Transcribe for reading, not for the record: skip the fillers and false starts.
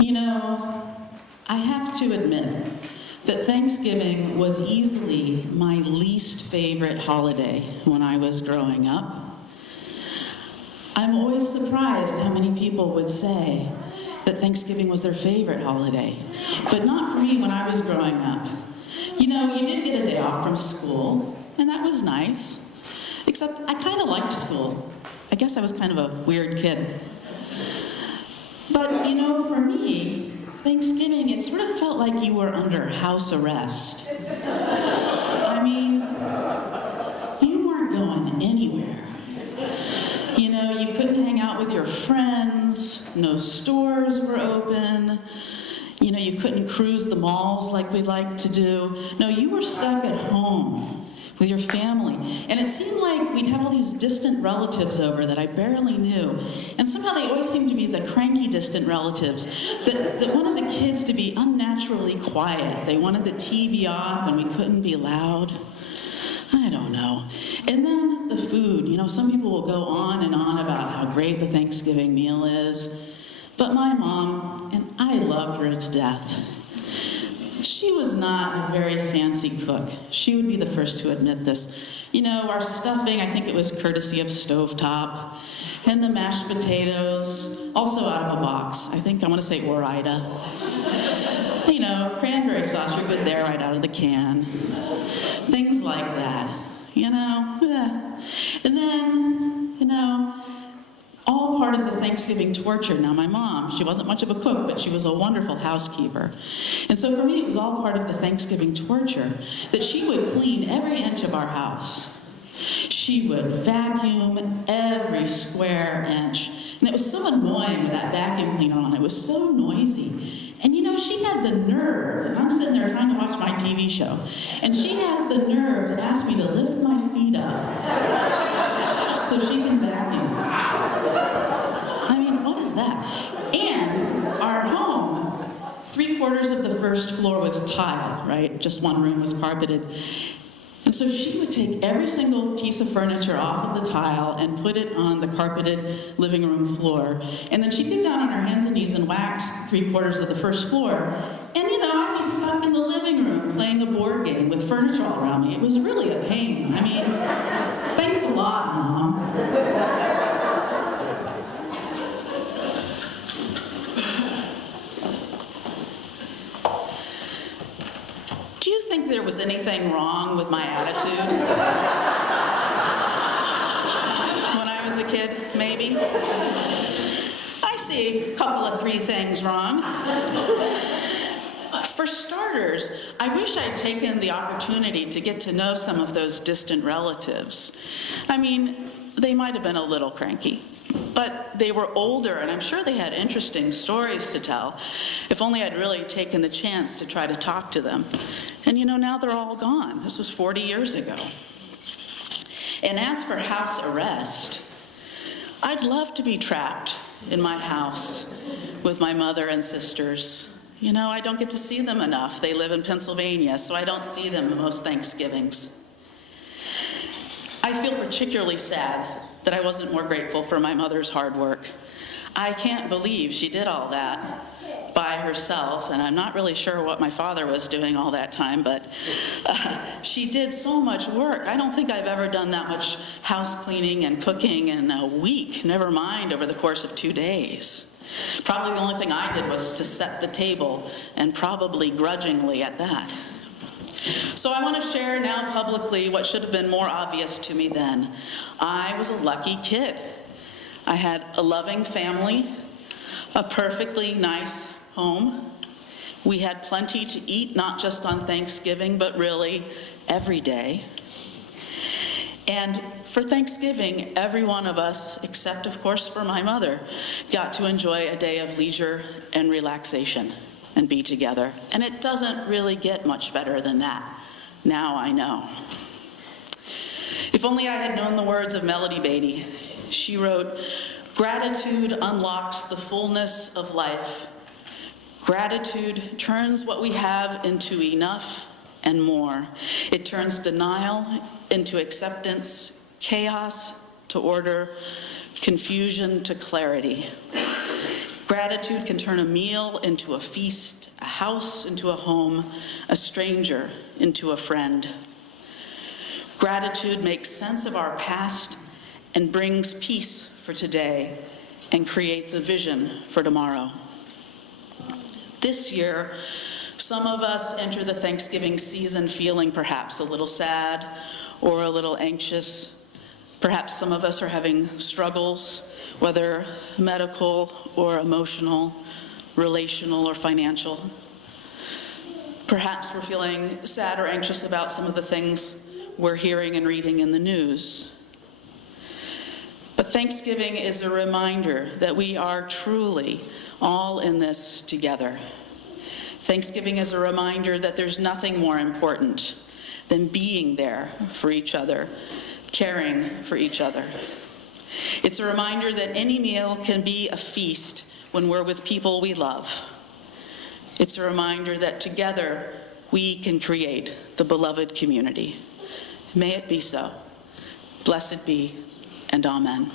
You know, I have to admit that Thanksgiving was easily my least favorite holiday when I was growing up. I'm always surprised how many people would say that Thanksgiving was their favorite holiday, but not for me when I was growing up. You know, you did get a day off from school, and that was nice, except I kind of liked school. I guess I was kind of a weird kid. But, you know, for me, Thanksgiving, it sort of felt like you were under house arrest. I mean, you weren't going anywhere. You know, you couldn't hang out with your friends, no stores were open, you know, you couldn't cruise the malls like we like to do. No, you were stuck at home with your family. And it seemed like we'd have all these distant relatives over that I barely knew. And somehow they always seemed to be the cranky distant relatives that wanted the kids to be unnaturally quiet. They wanted the TV off and we couldn't be loud. I don't know. And then the food. You know, some people will go on and on about how great the Thanksgiving meal is. But my mom, and I loved her to death, she was not a very fancy cook. She would be the first to admit this. You know, our stuffing, I think it was courtesy of Stovetop, and the mashed potatoes, also out of a box. I think I want to say Ore-Ida. You know, cranberry sauce, you're good there right out of the can. Things like that, you know. And then, you know, all part of the Thanksgiving torture. Now, my mom, she wasn't much of a cook, but she was a wonderful housekeeper. And so for me, it was all part of the Thanksgiving torture that she would clean every inch of our house. She would vacuum every square inch. And it was so annoying with that vacuum cleaner on. It was so noisy. And you know, she had the nerve, and I'm sitting there trying to watch my TV show, and she has the nerve to ask me to lift my feet up so she can vacuum. I mean, what is that? And our home, 3/4 of the first floor was tile, right? Just one room was carpeted. And so she would take every single piece of furniture off of the tile and put it on the carpeted living room floor. And then she'd get down on her hands and knees and wax 3/4 of the first floor. And you know, I'd be stuck in the living room playing a board game with furniture all around me. It was really a pain. I mean, thanks a lot, Mom. Do you think there was anything wrong with my attitude when I was a kid? Maybe. I see a couple of 3 things wrong. For starters, I wish I'd taken the opportunity to get to know some of those distant relatives. I mean, they might have been a little cranky, but they were older, and I'm sure they had interesting stories to tell. If only I'd really taken the chance to try to talk to them. And you know, now they're all gone. This was 40 years ago. And as for house arrest, I'd love to be trapped in my house with my mother and sisters. You know, I don't get to see them enough. They live in Pennsylvania, so I don't see them most Thanksgivings. I feel particularly sad that I wasn't more grateful for my mother's hard work. I can't believe she did all that by herself, and I'm not really sure what my father was doing all that time, but she did so much work. I don't think I've ever done that much house cleaning and cooking in a week, never mind over the course of 2 days. Probably the only thing I did was to set the table, and probably grudgingly at that. So I want to share now publicly what should have been more obvious to me then. I was a lucky kid. I had a loving family, a perfectly nice home. We had plenty to eat, not just on Thanksgiving, but really every day. And for Thanksgiving, every one of us, except of course for my mother, got to enjoy a day of leisure and relaxation and be together. And it doesn't really get much better than that. Now I know. If only I had known the words of Melody Beatty. She wrote, "Gratitude unlocks the fullness of life. Gratitude turns what we have into enough and more. It turns denial into acceptance, chaos to order, confusion to clarity. Gratitude can turn a meal into a feast, a house into a home, a stranger into a friend. Gratitude makes sense of our past and brings peace for today and creates a vision for tomorrow. This year, some of us enter the Thanksgiving season feeling perhaps a little sad or a little anxious. Perhaps some of us are having struggles, whether medical or emotional, relational or financial. Perhaps we're feeling sad or anxious about some of the things we're hearing and reading in the news. But Thanksgiving is a reminder that we are truly all in this together. Thanksgiving is a reminder that there's nothing more important than being there for each other, caring for each other. It's a reminder that any meal can be a feast when we're with people we love. It's a reminder that together we can create the beloved community. May it be so. Blessed be, and amen.